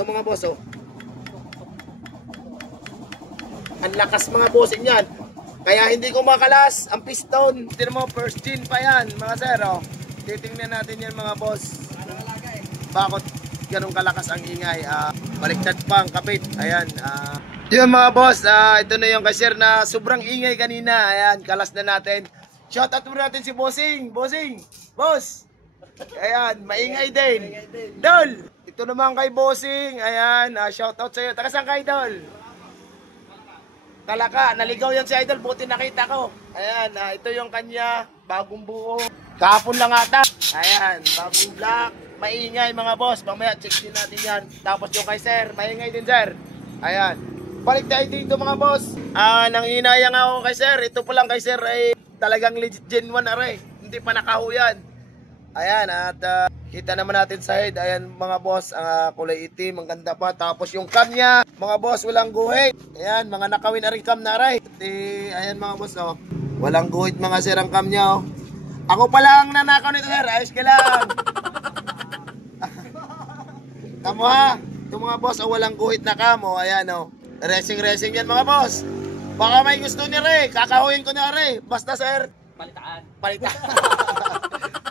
Ito mga boss, oh. Ang lakas mga bossing yan. Kaya hindi ko makalas ang piston. Tignan mo, first gen pa yan mga sir, oh. Titingnan natin yan mga boss. Bakit ganun kalakas ang ingay? Baliktad pa ang kapit. Ayan. Yun mga boss, ito na yung kay sir na sobrang ingay kanina. Ayan, kalas na natin. Shoutout mo natin si Bossing. Bossing, boss. Ayan, maingay din. Dol, ito naman kay Bossing. Ayan, shoutout sa'yo. Taga saan kay Dol? Talaka, naligaw yan si Idol, buti nakita ko. Ayan, ito yung kanya, bagong buo. Kahapon lang ata. Ayan, bagong black. Maingay mga boss, mamaya check din natin yan. Tapos yung kay sir, maingay din sir. Ayan, balik tayo dito mga boss. Nanginayang ako kay sir, ito po lang kay sir ay talagang legit Gen 1 aray. Hindi pa nakahuyan. Ayan, at kita naman natin sa head. Ayan mga boss, kulay itim, ang ganda pa. Tapos yung cam niya, mga boss, walang guhit. Ayan, mga nakawin na rin cam na aray. Ayan mga boss, oh. Walang guhit mga sir ang cam niya, oh. Ako pala ang nanakaw nito sir, ayos ka lang. Tamo ha, ito mga boss, oh, walang guhit na cam, oh. Ayan, oh. Racing yan mga boss. Baka may gusto niya rin, kakahuyin ko na rin. Basta sir, palitaan.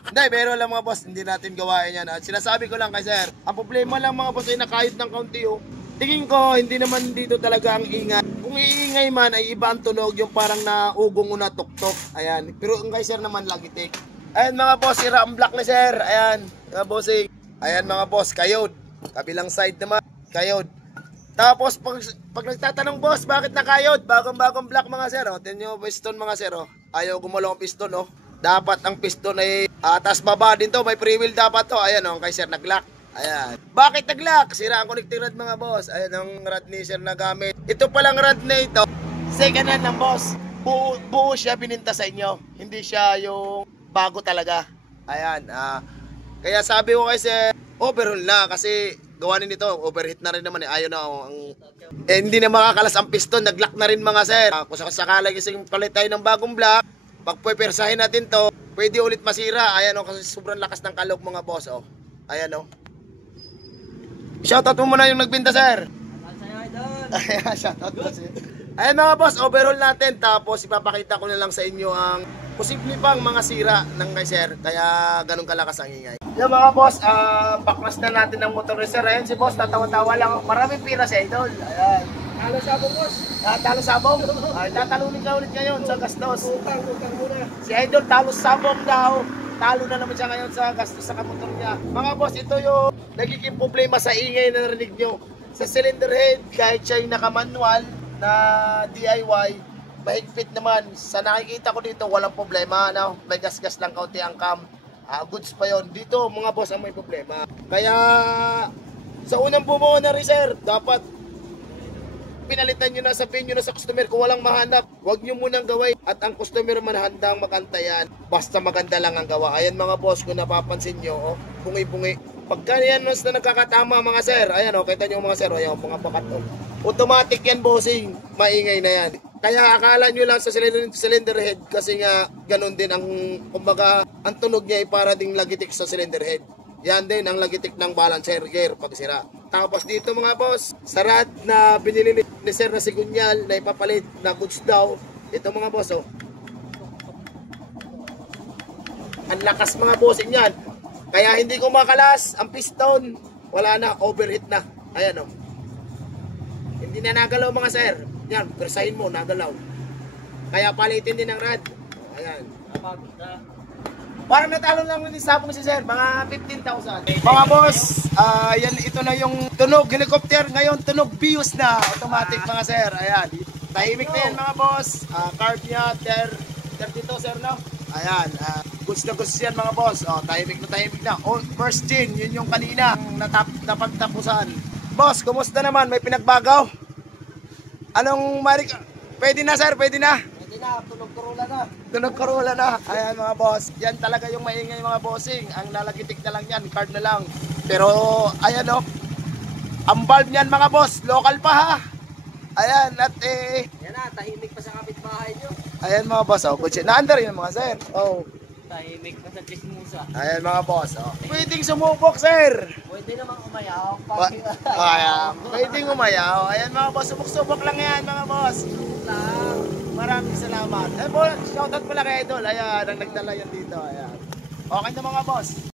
Hindi, pero lang mga boss, hindi natin gawain yan. At sinasabi ko lang kay sir, ang problema lang mga boss ay nakayot ng kaunti, oh. Tingin ko, hindi naman dito talaga ang ingay. Kung iingay man, ay iba ang tunog, yung parang naugong o natuktok. Ayan, pero ang kay sir naman lagitik. Ayan mga boss, sira ang black ni sir. Ayan, mga bossing. Ayan mga boss, kayod. Kabilang side naman, kayod. Tapos, pag nagtatanong boss, bakit nakayod? Bagong black mga sir, oh. Tingnan nyo, piston mga sir, oh. Ayaw gumalaw ang piston, oh. Dapat ang piston ay atas baba din to, may free wheel dapat to. Ayan oh, kay sir nag-lock. Ayan. Bakit nag-lock? Sira ang connecting rod mga boss. Ayan ang rod ni sir na gamit. Ito palang rod na ito, second hand ng boss. Buo siya bininta sa inyo. Hindi siya yung bago talaga. Ayan. Kaya sabi ko kay sir, overhaul na kasi gawanin nito, overheat na rin naman eh. Ayaw na hindi na makakalas ang piston, nag-lock na rin mga sir. Kung sakasakala kasi palit tayo ng bagong block, pag pupersahin natin to, pwede ulit masira. Ayan o, kasi sobrang lakas ng kalog mga boss o. Ayan o. Shoutout mo muna yung nagbinta sir. Ayan, shoutout mo sir. Ayan mga boss, overhaul natin. Tapos ipapakita ko na lang sa inyo ang posible pang mga sira ng kay sir. Kaya ganun kalakas ang ingay. Yan mga boss, baklas na natin ng motor sir. Ayan si boss, tatawa-tawa lang. Maraming pira si Idol. Ayan. Talo sabong boss. Talo sabong. Tatalunin ka ulit ngayon sa gastos. Utang muna. Si Idol talo sabong daw. Talo na naman siya ngayon sa gastos sa motor niya. Mga boss, ito yung nagiging problema sa ingay na narinig nyo. Sa cylinder head, kahit siya yung naka-manual na DIY, mahigpit naman. Sa nakikita ko dito, walang problema. No? May gas-gas lang kaunti ang cam. Goods pa yon. Dito, mga boss, ang may problema. Kaya, sa unang bumuo na rin, sir, dapat pinalitan nyo na, sabihin nyo na sa customer kung walang mahanap, huwag nyo munang gawin at ang customer man handang magantayan basta maganda lang ang gawa. Ayan mga boss, kung napapansin nyo, oh, bungi-bungi. Pagka yan mas na nagkakatama mga sir, ayan o, kita nyo mga sir, ayan mga bakat o. Automatic yan bossing, maingay na yan. Kaya akala nyo lang sa cylinder head kasi nga ganun din ang, kumbaga, ang tunog niya ay para ding lagitik sa cylinder head. Yan din ang lagitik ng balancer gear pag sira. Tapos dito mga boss, sa rod na binili ni sir na sigunyal na ipapalit na goods daw. Ito mga boss oh. Ang lakas mga bossing yan. Kaya hindi ko makalas ang piston. Wala na, overheat na. Ayan oh. Hindi na nagalaw mga sir. Yan, persahin mo, nagalaw. Kaya palitin din ang rod. Ayan. Parang natalo lang ni sabong si sir, mga 15,000. Mga boss, yan ito na yung tunog helicopter. Ngayon tunog Vios na automatic mga sir. Ayan. Tahimik na yan mga boss. Carb niya 32 sir no. Ayan, goods na goods yan mga boss. Tahimik na. First gen, yun yung kanina napagtapusan. Boss, kumusta naman? May pinagbagaw? Anong marik? Pwede na sir, pwede na. Tunog Corolla na. Ayan mga boss. Yan talaga yung maingay mga bossing. Ang lalagitik na lang yan, card na lang. Pero ayan o. Ang valve niyan mga boss, local pa ha. Ayan at yan na, tahimik pa sa kapitbahay nyo. Ayan mga boss, good shit. Na-under yun mga sir. tahimik ka sa chismusa. Ayan mga boss. Oh. Pwedeng sumubok, sir. Pwede namang umayaw. Ayan. Pwedeng umayaw. Ayan mga boss. Subok-subok lang yan mga boss. Maraming salamat. Ayan po, shoutout pala kay Idol. Ayan, ang nagdala yan dito. Ayan. Okay na mga boss.